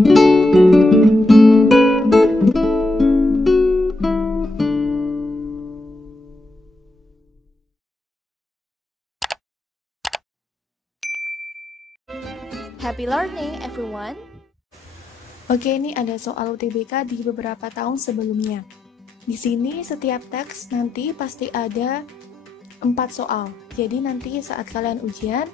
Happy learning everyone. Oke, ini ada soal UTBK di beberapa tahun sebelumnya. Di sini setiap teks nanti pasti ada 4 soal. Jadi nanti saat kalian ujian,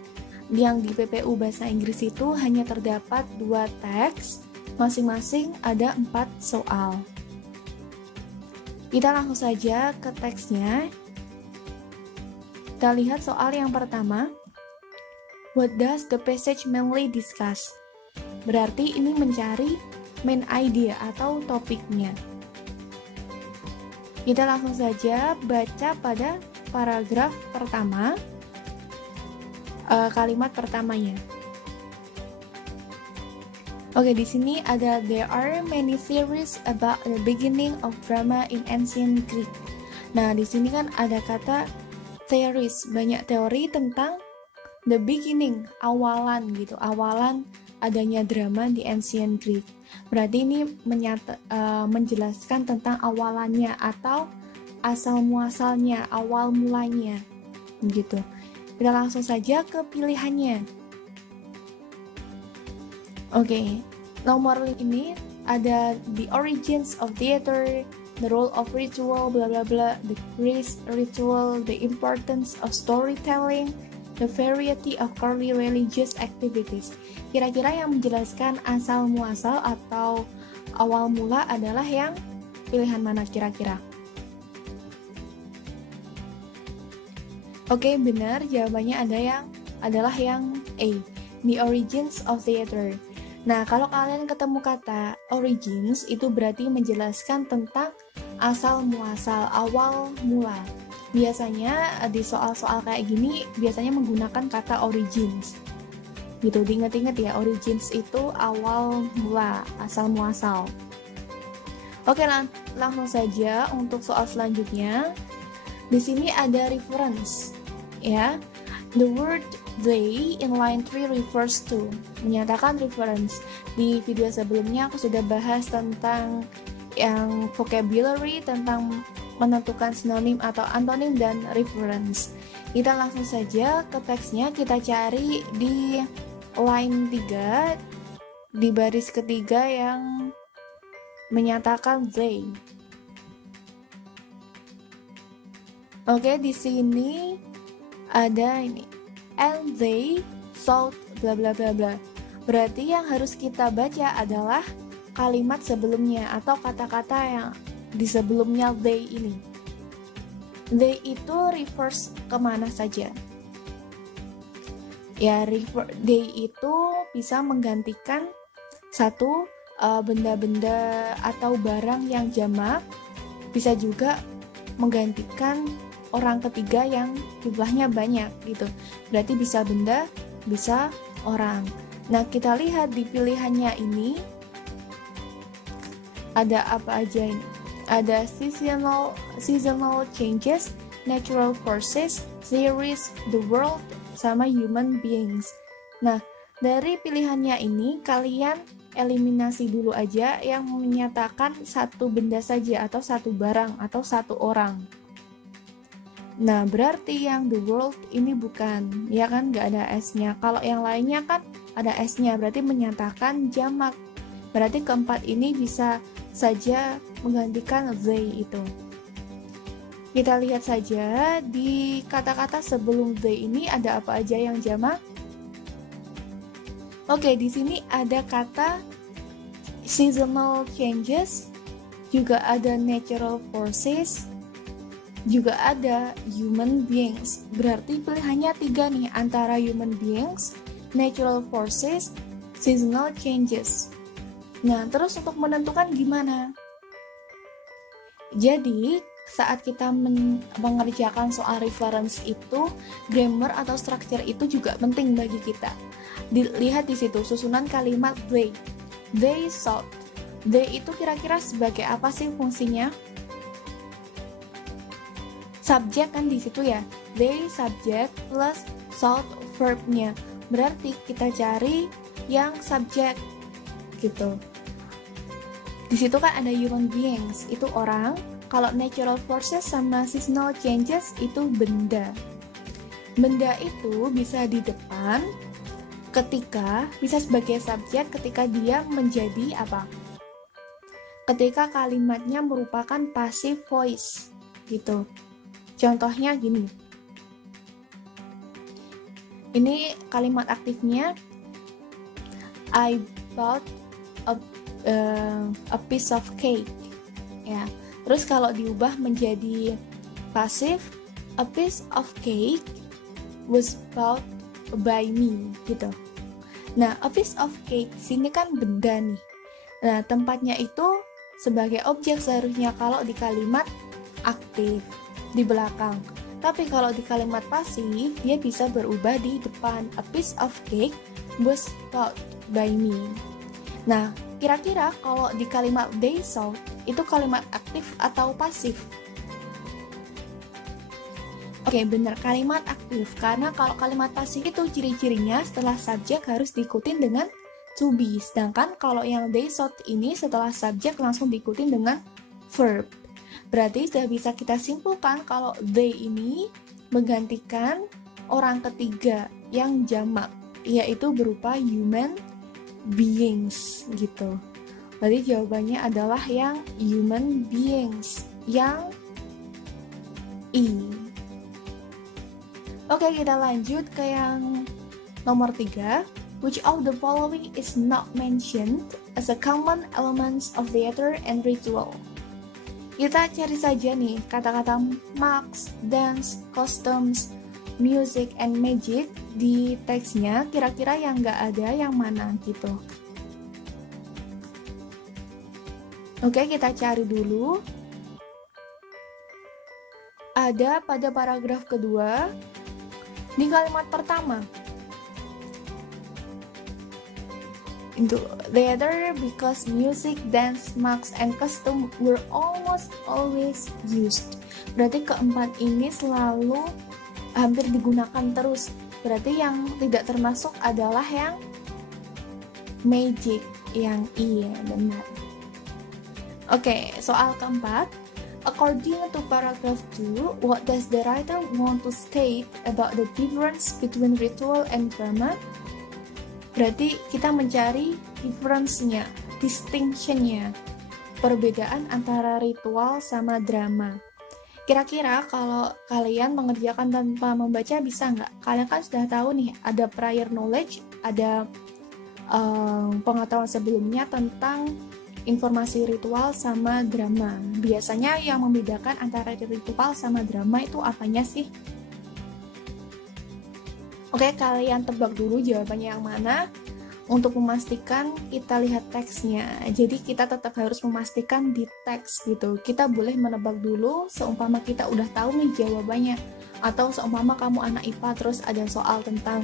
yang di PPU Bahasa Inggris itu hanya terdapat 2 teks, masing-masing ada 4 soal. Kita langsung saja ke teksnya. Kita lihat soal yang pertama. What does the passage mainly discuss? Berarti ini mencari main idea atau topiknya. Kita langsung saja baca pada paragraf pertama, kalimat pertamanya. Oke, di sini ada there are many theories about the beginning of drama in ancient Greek. Nah, di sini kan ada kata theories, banyak teori tentang the beginning, awalan gitu, awalan adanya drama di ancient Greek. Berarti ini menjelaskan tentang awalannya atau asal muasalnya, awal mulanya gitu. Kita langsung saja ke pilihannya. Oke, nomor ini ada the origins of theater, the role of ritual, bla bla bla, the Greek ritual, the importance of storytelling, the variety of early religious activities. Kira-kira yang menjelaskan asal muasal atau awal mula adalah yang pilihan mana kira-kira? Oke, benar, jawabannya adalah yang A, the origins of theater. Nah, kalau kalian ketemu kata origins, itu berarti menjelaskan tentang asal muasal, awal mula. Biasanya di soal-soal kayak gini biasanya menggunakan kata origins gitu, diingat-ingat ya, origins itu awal mula, asal muasal. Oke, langsung saja untuk soal selanjutnya. Di sini ada reference ya, the word they in line 3 refers to, menyatakan reference. Di video sebelumnya aku sudah bahas tentang yang vocabulary, tentang menentukan sinonim atau antonim dan reference. Kita langsung saja ke teksnya, kita cari di line 3, di baris ketiga yang menyatakan they. Oke, di sini ada ini, and they thought bla bla bla bla. Berarti yang harus kita baca adalah kalimat sebelumnya atau kata-kata yang di sebelumnya they ini. They itu refers kemana saja? Ya, they itu bisa menggantikan satu benda-benda atau barang yang jamak, bisa juga menggantikan orang ketiga yang jumlahnya banyak gitu. Berarti bisa benda, bisa orang. Nah, kita lihat di pilihannya ini ada apa aja ini? Ada seasonal changes, natural forces, theories, the world, sama human beings. Nah, dari pilihannya ini kalian eliminasi dulu aja yang menyatakan satu benda saja atau satu barang atau satu orang. Nah, berarti yang the world ini bukan, ya kan, nggak ada S-nya. Kalau yang lainnya kan ada S-nya, berarti menyatakan jamak. Berarti keempat ini bisa saja menggantikan they itu. Kita lihat saja di kata-kata sebelum they ini ada apa aja yang jamak. Oke, di sini ada kata seasonal changes, juga ada natural forces, juga ada human beings. Berarti pilihannya 3 nih, antara human beings, natural forces, seasonal changes. Nah, terus untuk menentukan gimana? Jadi, saat kita mengerjakan soal reference itu, grammar atau structure itu juga penting bagi kita. Dilihat di situ susunan kalimat they. They thought. They itu kira-kira sebagai apa sih fungsinya? Subjek kan di situ ya. They subject plus thought verb-nya. Berarti kita cari yang subjek. gitu. Di situ kan ada human beings, itu orang. Kalau natural forces sama seasonal changes itu benda. Benda itu bisa di depan ketika, bisa sebagai subjek ketika dia menjadi apa? Ketika kalimatnya merupakan passive voice gitu. Contohnya gini. Ini kalimat aktifnya, I bought a piece of cake. Ya. Terus kalau diubah menjadi pasif, a piece of cake was bought by me gitu. Nah, a piece of cake sini kan benda nih. Nah, tempatnya itu sebagai objek seharusnya kalau di kalimat aktif di belakang. Tapi kalau di kalimat pasif, dia bisa berubah di depan. A piece of cake was bought by me. Nah, kira-kira kalau di kalimat they saw, itu kalimat aktif atau pasif? Oke, benar, kalimat aktif. Karena kalau kalimat pasif itu ciri-cirinya setelah subjek harus diikutin dengan to be. Sedangkan kalau yang they saw ini setelah subjek langsung diikutin dengan verb. Berarti sudah bisa kita simpulkan kalau they ini menggantikan orang ketiga yang jamak, yaitu berupa human beings gitu. Berarti jawabannya adalah yang human beings, yang I. Oke, kita lanjut ke yang nomor 3. Which of the following is not mentioned as a common elements of theater and ritual? Kita cari saja nih kata-kata marks, dance, costumes, music, and magic di teksnya, kira-kira yang nggak ada yang mana gitu. Oke, kita cari dulu. Ada pada paragraf kedua, di kalimat pertama. Into theater because music, dance, marks, and costume were almost always used. Berarti keempat ini selalu hampir digunakan terus. Berarti yang tidak termasuk adalah yang magic, yang iya, benar. Oke, soal keempat. According to paragraph 2, what does the writer want to state about the difference between ritual and drama? Berarti kita mencari difference-nya, distinction-nya, perbedaan antara ritual sama drama. Kira-kira kalau kalian mengerjakan tanpa membaca bisa nggak? Kalian kan sudah tahu nih, ada prior knowledge, ada pengetahuan sebelumnya tentang informasi ritual sama drama. Biasanya yang membedakan antara ritual sama drama itu apanya sih? Oke, kalian tebak dulu jawabannya yang mana. Untuk memastikan kita lihat teksnya. Jadi kita tetap harus memastikan di teks gitu. Kita boleh menebak dulu seumpama kita udah tahu nih jawabannya. Atau seumpama kamu anak IPA terus ada soal tentang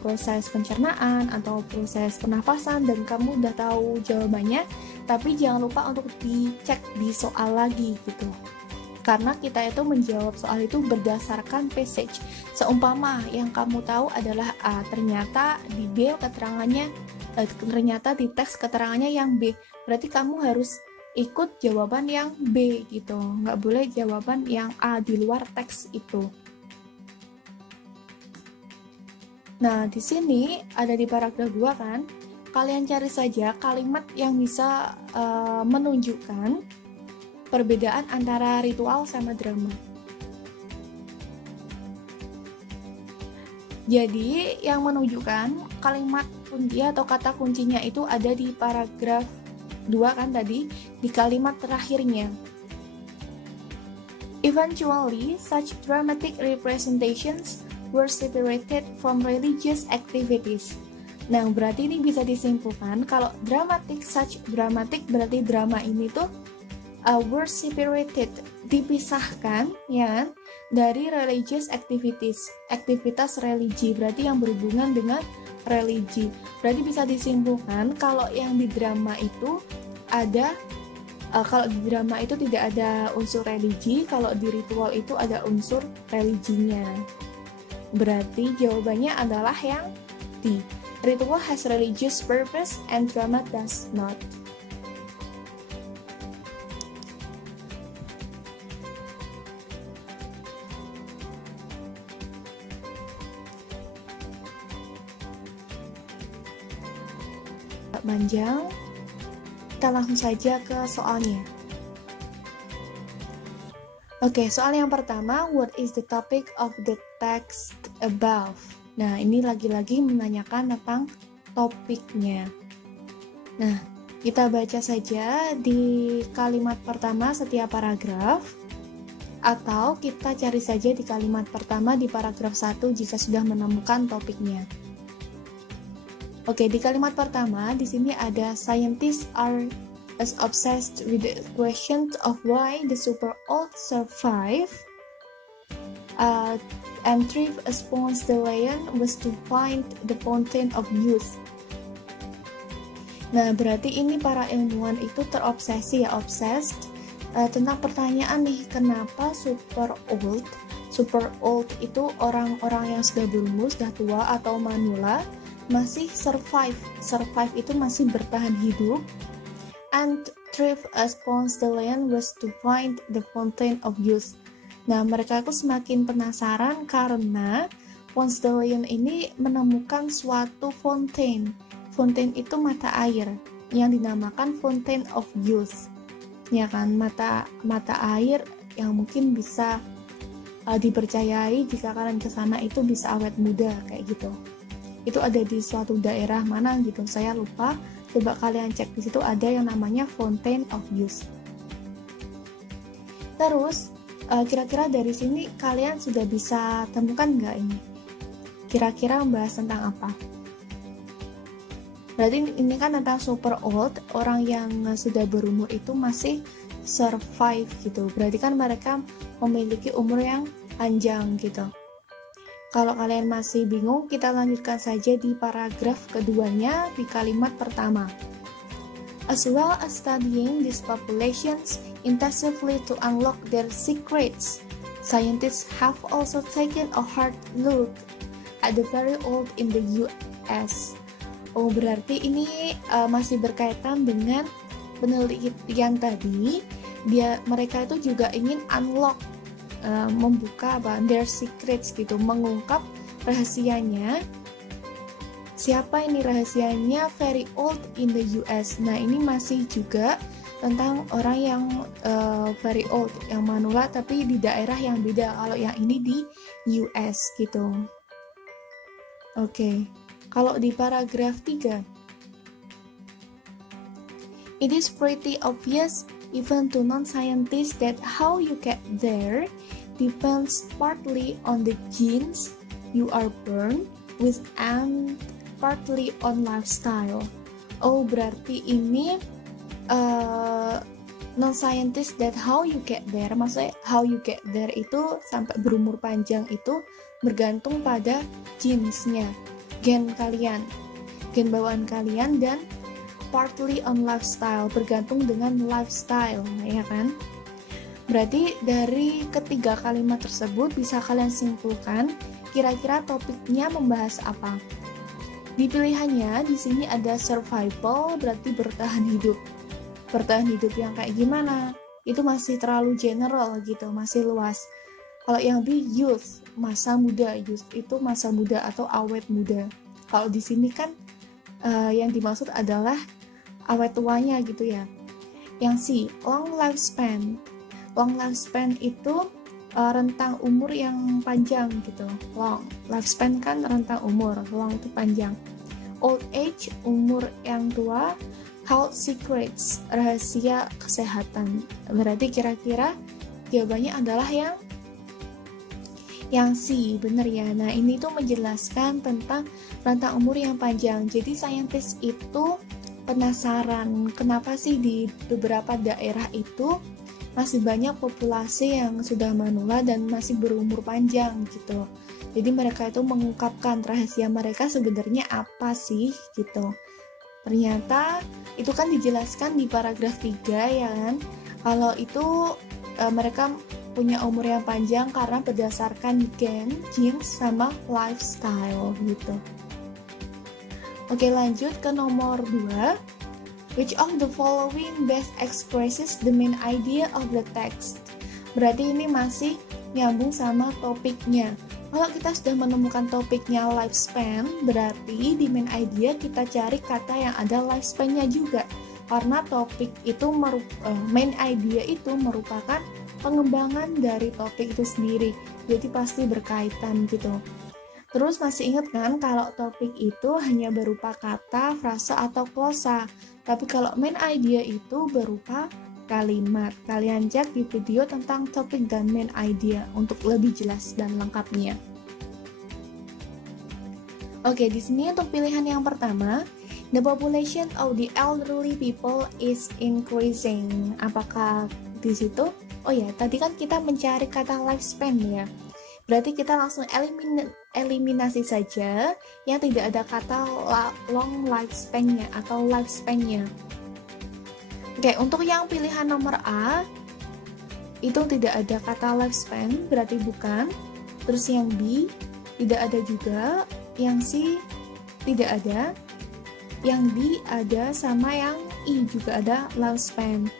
proses pencernaan atau proses pernafasan dan kamu udah tahu jawabannya, tapi jangan lupa untuk dicek di soal lagi gitu. Karena kita itu menjawab soal itu berdasarkan passage. Seumpama yang kamu tahu adalah A, ternyata di B keterangannya, ternyata di teks keterangannya yang B. Berarti kamu harus ikut jawaban yang B gitu. Nggak boleh jawaban yang A di luar teks itu. Nah, di sini ada di paragraf 2 kan. Kalian cari saja kalimat yang bisa menunjukkan perbedaan antara ritual sama drama. Jadi, yang menunjukkan kalimat kunci atau kata kuncinya itu ada di paragraf 2 kan tadi, di kalimat terakhirnya. Eventually, such dramatic representations were separated from religious activities. Nah, berarti ini bisa disimpulkan kalau such dramatic berarti drama ini tuh were separated, dipisahkan ya dari religious activities, aktivitas religi, berarti yang berhubungan dengan religi. Berarti bisa disimpulkan kalau yang di drama itu ada kalau di drama itu tidak ada unsur religi, kalau di ritual itu ada unsur religinya. Berarti jawabannya adalah yang D. Ritual has religious purpose and drama does not. Panjang, kita langsung saja ke soalnya. Oke, soal yang pertama, what is the topic of the text above? Nah, ini lagi-lagi menanyakan tentang topiknya. Nah, kita baca saja di kalimat pertama setiap paragraf, atau kita cari saja di kalimat pertama di paragraf 1 jika sudah menemukan topiknya. Oke, di kalimat pertama di sini ada scientists are as obsessed with the question of why the super old survive and thrive as Ponce de Leon was to find the fountain of youth. Nah, berarti ini para ilmuwan itu terobsesi ya, obsessed tentang pertanyaan nih, kenapa super old itu orang-orang yang sudah berumur, sudah tua atau manula masih survive itu masih bertahan hidup, and thrive as Ponce de Leon was to find the fountain of youth. Nah, mereka itu semakin penasaran karena Ponce de Leon ini menemukan suatu fountain itu mata air yang dinamakan fountain of youth, ya kan, mata air yang mungkin bisa dipercayai jika kalian kesana itu bisa awet muda kayak gitu. Itu ada di suatu daerah mana gitu, saya lupa. Coba kalian cek, di situ ada yang namanya Fountain of Youth. Terus kira-kira dari sini kalian sudah bisa temukan nggak ini? Kira-kira membahas tentang apa? Berarti ini kan tentang super old, orang yang sudah berumur itu masih survive gitu. Berarti kan mereka memiliki umur yang panjang gitu. Kalau kalian masih bingung, kita lanjutkan saja di paragraf keduanya di kalimat pertama. As well as studying these populations intensively to unlock their secrets, scientists have also taken a hard look at the very old in the US. Oh, berarti ini masih berkaitan dengan penelitian tadi. Mereka itu juga ingin unlock, membuka their secrets gitu, mengungkap rahasianya. Siapa ini rahasianya? Very old in the US. Nah, ini masih juga tentang orang yang very old, yang manula tapi di daerah yang beda. Kalau yang ini di US gitu. Oke. Kalau di paragraf 3, it is pretty obvious even to non-scientists that how you get there depends partly on the genes you are born with and partly on lifestyle. Oh, berarti ini non-scientists that how you get there, maksudnya how you get there itu sampai berumur panjang itu bergantung pada genes-nya, gen kalian, gen bawaan kalian, dan partly on lifestyle, bergantung dengan lifestyle, ya kan? Berarti dari ketiga kalimat tersebut bisa kalian simpulkan kira-kira topiknya membahas apa. Di pilihannya di sini ada survival, berarti bertahan hidup. Bertahan hidup yang kayak gimana? Itu masih terlalu general gitu, masih luas. Kalau yang di youth, masa muda, youth itu masa muda atau awet muda. Kalau di sini kan yang dimaksud adalah awet tuanya gitu ya. Yang C, long lifespan. Long lifespan itu rentang umur yang panjang gitu. Long lifespan kan rentang umur, long itu panjang. Old age, umur yang tua. Health secrets, rahasia kesehatan. Berarti kira-kira jawabannya adalah yang C, bener ya. Nah, ini tuh menjelaskan tentang rentang umur yang panjang. Jadi saintis itu penasaran kenapa sih di beberapa daerah itu masih banyak populasi yang sudah manula dan masih berumur panjang gitu. Jadi mereka itu mengungkapkan rahasia mereka sebenarnya apa sih gitu. Ternyata itu kan dijelaskan di paragraf 3 ya kan. Kalau itu mereka punya umur yang panjang karena berdasarkan genes sama lifestyle gitu. Oke, lanjut ke nomor 2. Which of the following best expresses the main idea of the text? Berarti ini masih nyambung sama topiknya. Kalau kita sudah menemukan topiknya lifespan, berarti di main idea kita cari kata yang ada lifespan-nya juga. Karena topik itu main idea itu merupakan pengembangan dari topik itu sendiri. Jadi pasti berkaitan gitu. Terus masih ingat kan kalau topik itu hanya berupa kata, frasa, atau glosa. Tapi kalau main idea itu berupa kalimat. Kalian cek di video tentang topik dan main idea untuk lebih jelas dan lengkapnya. Oke, di sini untuk pilihan yang pertama, the population of the elderly people is increasing. Apakah di situ? Oh ya, tadi kan kita mencari kata lifespan ya. Berarti kita langsung eliminasi saja yang tidak ada kata long lifespan-nya atau lifespan-nya. Oke, untuk yang pilihan nomor A itu tidak ada kata lifespan, berarti bukan. Terus yang B tidak ada juga, yang C tidak ada, yang D ada, sama yang E juga ada lifespan.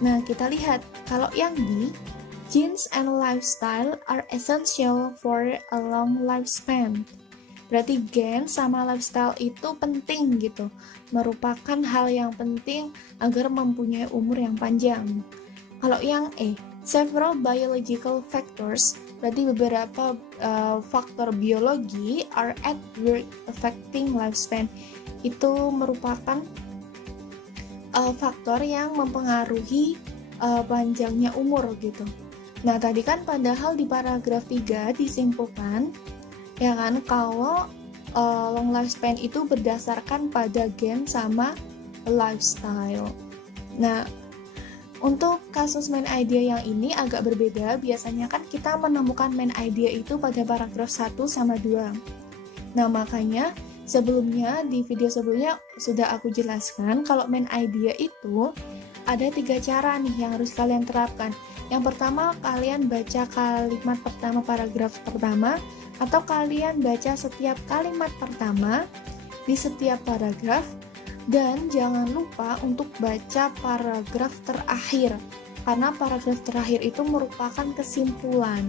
Nah, kita lihat kalau yang D, genes and lifestyle are essential for a long lifespan. Berarti gen sama lifestyle itu penting gitu, merupakan hal yang penting agar mempunyai umur yang panjang. Kalau yang E, several biological factors, berarti beberapa faktor biologi are at work affecting lifespan. Itu merupakan faktor yang mempengaruhi panjangnya umur gitu. Nah, tadi kan padahal di paragraf 3 disimpulkan ya kan kalau long lifespan itu berdasarkan pada gen sama lifestyle. Nah, untuk kasus main idea yang ini agak berbeda. Biasanya kan kita menemukan main idea itu pada paragraf 1 sama 2. Nah, makanya sebelumnya di video sebelumnya sudah aku jelaskan kalau main idea itu ada 3 cara nih yang harus kalian terapkan. Yang pertama, kalian baca kalimat pertama paragraf pertama, atau kalian baca setiap kalimat pertama di setiap paragraf, dan jangan lupa untuk baca paragraf terakhir, karena paragraf terakhir itu merupakan kesimpulan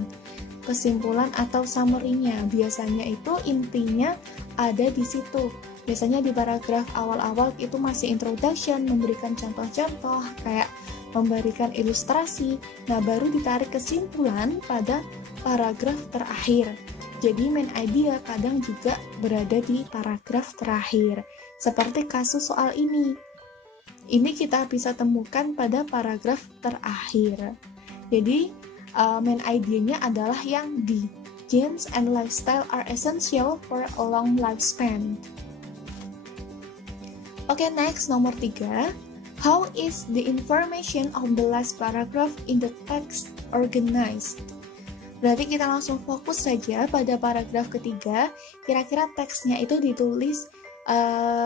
atau summary-nya. Biasanya itu intinya ada di situ. Biasanya di paragraf awal-awal itu masih introduction, memberikan contoh-contoh, kayak memberikan ilustrasi. Nah, baru ditarik kesimpulan pada paragraf terakhir. Jadi main idea kadang juga berada di paragraf terakhir. Seperti kasus soal ini. Ini kita bisa temukan pada paragraf terakhir. Jadi main idea-nya adalah yang D. Genes and lifestyle are essential for a long lifespan. Oke, next nomor 3. How is the information of the last paragraph in the text organized? Berarti kita langsung fokus saja pada paragraf ketiga. Kira-kira teksnya itu ditulis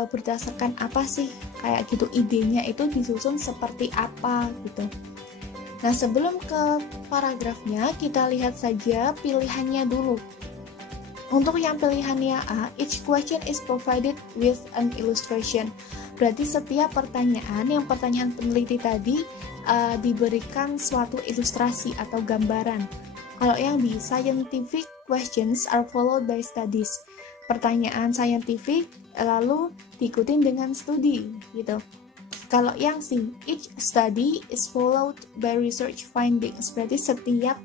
berdasarkan apa sih? Kayak gitu, idenya itu disusun seperti apa gitu. Nah, sebelum ke paragrafnya, kita lihat saja pilihannya dulu. Untuk yang pilihannya A, each question is provided with an illustration. Berarti setiap pertanyaan, yang pertanyaan peneliti tadi diberikan suatu ilustrasi atau gambaran. Kalau yang B, scientific questions are followed by studies. Pertanyaan scientific lalu diikutin dengan studi gitu. Kalau yang C, each study is followed by research findings. Berarti setiap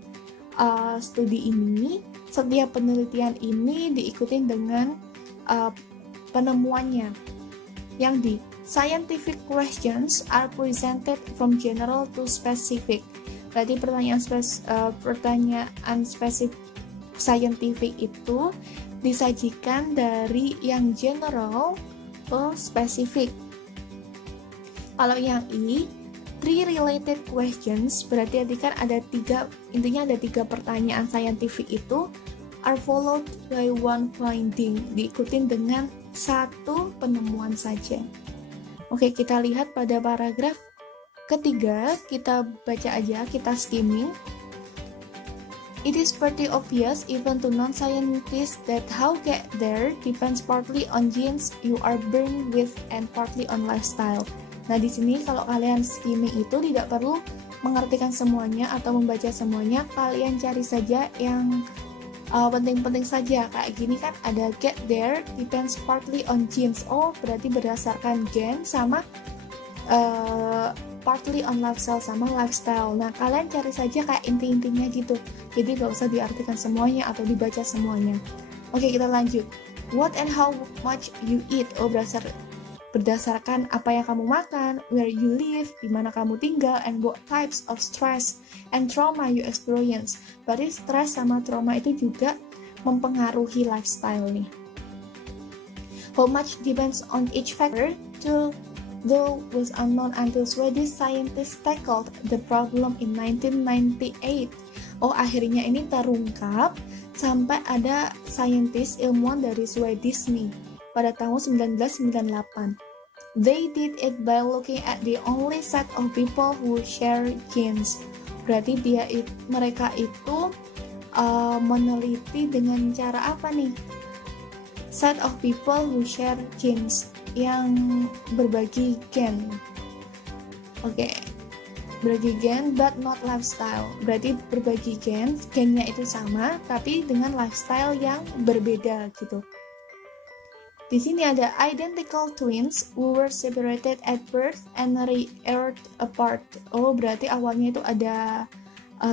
studi ini, setiap penelitian ini diikutin dengan penemuannya. Yang D, scientific questions are presented from general to specific. Berarti pertanyaan spesifik scientific itu disajikan dari yang general ke spesifik. Kalau yang E, three related questions, berarti kan ada intinya ada tiga pertanyaan scientific itu are followed by one finding, diikutin dengan satu penemuan saja. Oke, kita lihat pada paragraf ketiga, kita baca aja, kita skimming. It is pretty obvious even to non-scientists that how get there depends partly on genes you are born with and partly on lifestyle. Nah, di sini kalau kalian skimming itu tidak perlu mengartikan semuanya atau membaca semuanya, kalian cari saja yang penting-penting saja. Kayak gini kan ada get there depends partly on genes. Oh, berarti berdasarkan gen sama partly on lifestyle sama lifestyle. Nah, kalian cari saja kayak inti-intinya gitu. Jadi gak usah diartikan semuanya atau dibaca semuanya. Oke, kita lanjut. What and how much you eat? Oh, berdasarkan apa yang kamu makan, where you live, di mana kamu tinggal, and what types of stress and trauma you experience. Berarti stress sama trauma itu juga mempengaruhi lifestyle nih. How much depends on each factor, though was unknown until Swedish scientists tackled the problem in 1998. Oh, akhirnya ini terungkap sampai ada saintis ilmuwan dari Swedish nih pada tahun 1998. They did it by looking at the only set of people who share genes. Berarti mereka itu meneliti dengan cara apa nih? Set of people who share genes, yang berbagi gen. Oke, berbagi gen but not lifestyle. Berarti berbagi gennya itu sama tapi dengan lifestyle yang berbeda gitu. Di sini ada identical twins who were separated at birth and reared apart. Oh, berarti awalnya itu ada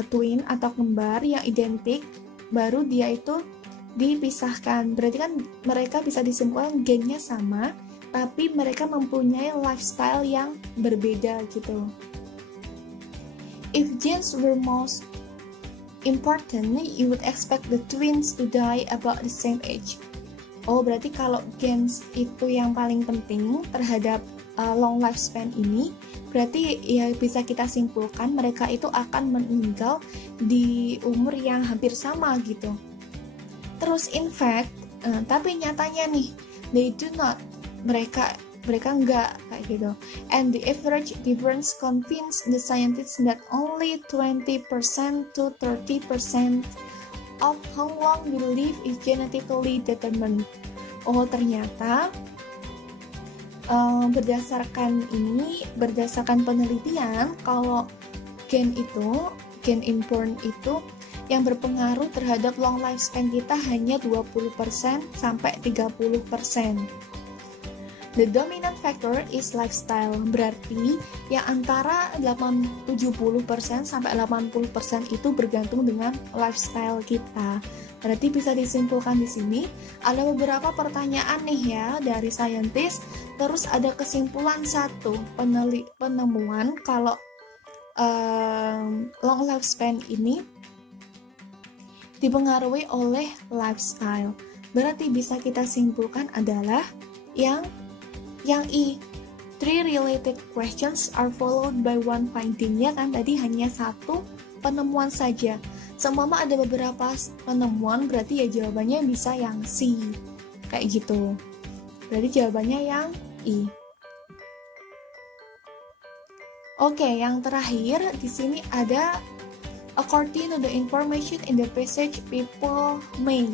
twin atau kembar yang identik, baru dia itu dipisahkan. Berarti kan mereka bisa disimpulkan gennya sama, tapi mereka mempunyai lifestyle yang berbeda gitu. If genes were most important, you would expect the twins to die about the same age. Oh, berarti kalau genes itu yang paling penting terhadap long lifespan ini, berarti ya bisa kita simpulkan mereka itu akan meninggal di umur yang hampir sama gitu. Terus in fact, tapi nyatanya nih, they do not, mereka enggak kayak gitu. And the average difference convinced the scientists that only 20% to 30% of how long we live is genetically determined. Oh, ternyata berdasarkan penelitian, kalau gen inborn itu yang berpengaruh terhadap long lifespan kita hanya 20% sampai 30%. The dominant factor is lifestyle, berarti yang antara 70% sampai 80% itu bergantung dengan lifestyle kita. Berarti bisa disimpulkan di sini ada beberapa pertanyaan nih ya dari saintis, terus ada kesimpulan satu, penemuan kalau long lifespan ini dipengaruhi oleh lifestyle. Berarti bisa kita simpulkan adalah yang I. 3 related questions are followed by one finding, ya kan tadi hanya satu penemuan saja. Seumpama ada beberapa penemuan, berarti ya jawabannya bisa yang C. Kayak gitu. Berarti jawabannya yang I. Oke, yang terakhir di sini ada according to the information in the passage people may.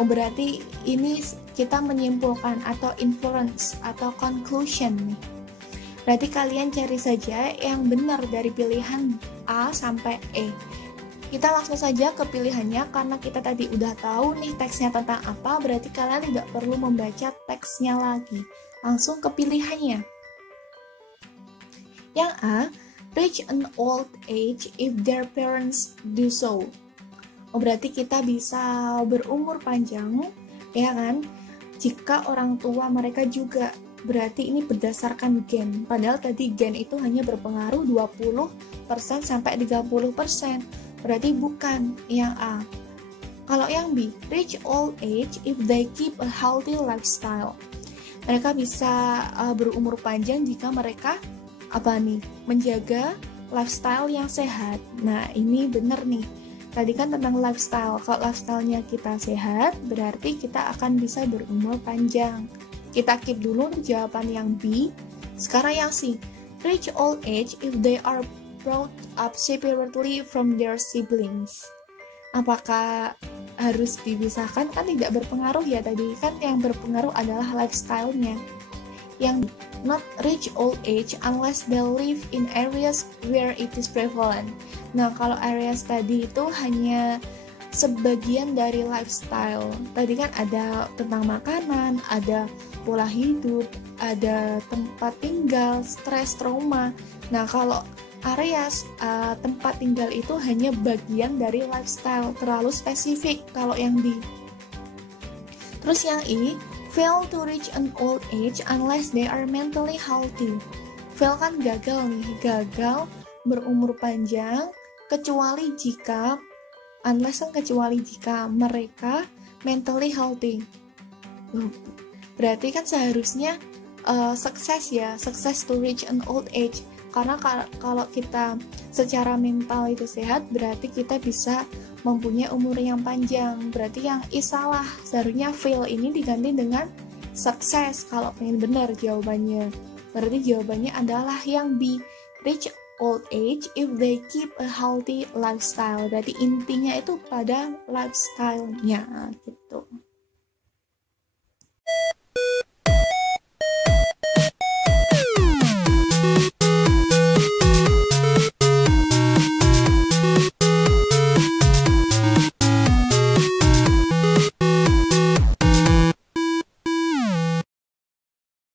Oh, berarti ini kita menyimpulkan atau inference atau conclusion nih. Berarti kalian cari saja yang benar dari pilihan A sampai E. Kita langsung saja ke pilihannya karena kita tadi udah tahu nih teksnya tentang apa, berarti kalian tidak perlu membaca teksnya lagi. Langsung ke pilihannya. Yang A, reach an old age if their parents do so. Oh, berarti kita bisa berumur panjang, ya kan? Jika orang tua mereka juga. Berarti ini berdasarkan gen. Padahal tadi gen itu hanya berpengaruh 20% sampai 30%. Berarti bukan yang A. Kalau yang B, reach old age if they keep a healthy lifestyle. Mereka bisa berumur panjang jika mereka menjaga lifestyle yang sehat. Nah, ini benar nih. Tadi kan tentang lifestyle. Kalau lifestyle-nya kita sehat, berarti kita akan bisa berumur panjang. Kita keep dulu jawaban yang B. Sekarang yang C. Reach old age if they are brought up separately from their siblings. Apakah harus dipisahkan? Kan tidak berpengaruh ya, tadi kan yang berpengaruh adalah lifestyle-nya. Yang not reach old age unless they live in areas where it is prevalent. Nah, kalau areas tadi itu hanya sebagian dari lifestyle. Tadi kan ada tentang makanan, ada pola hidup, ada tempat tinggal, stres, trauma. Nah, kalau areas tempat tinggal itu hanya bagian dari lifestyle, terlalu spesifik kalau yang di. Terus yang I, fail to reach an old age unless they are mentally healthy. Fail kan gagal nih, gagal berumur panjang kecuali jika mereka mentally healthy. Berarti kan seharusnya sukses to reach an old age. Karena kalau kita secara mental itu sehat, berarti kita bisa mempunyai umur yang panjang. Berarti yang salah, seharusnya fail ini diganti dengan sukses kalau pengen benar jawabannya. Berarti jawabannya adalah yang B, reach old age if they keep a healthy lifestyle. Berarti intinya itu pada lifestyle-nya gitu.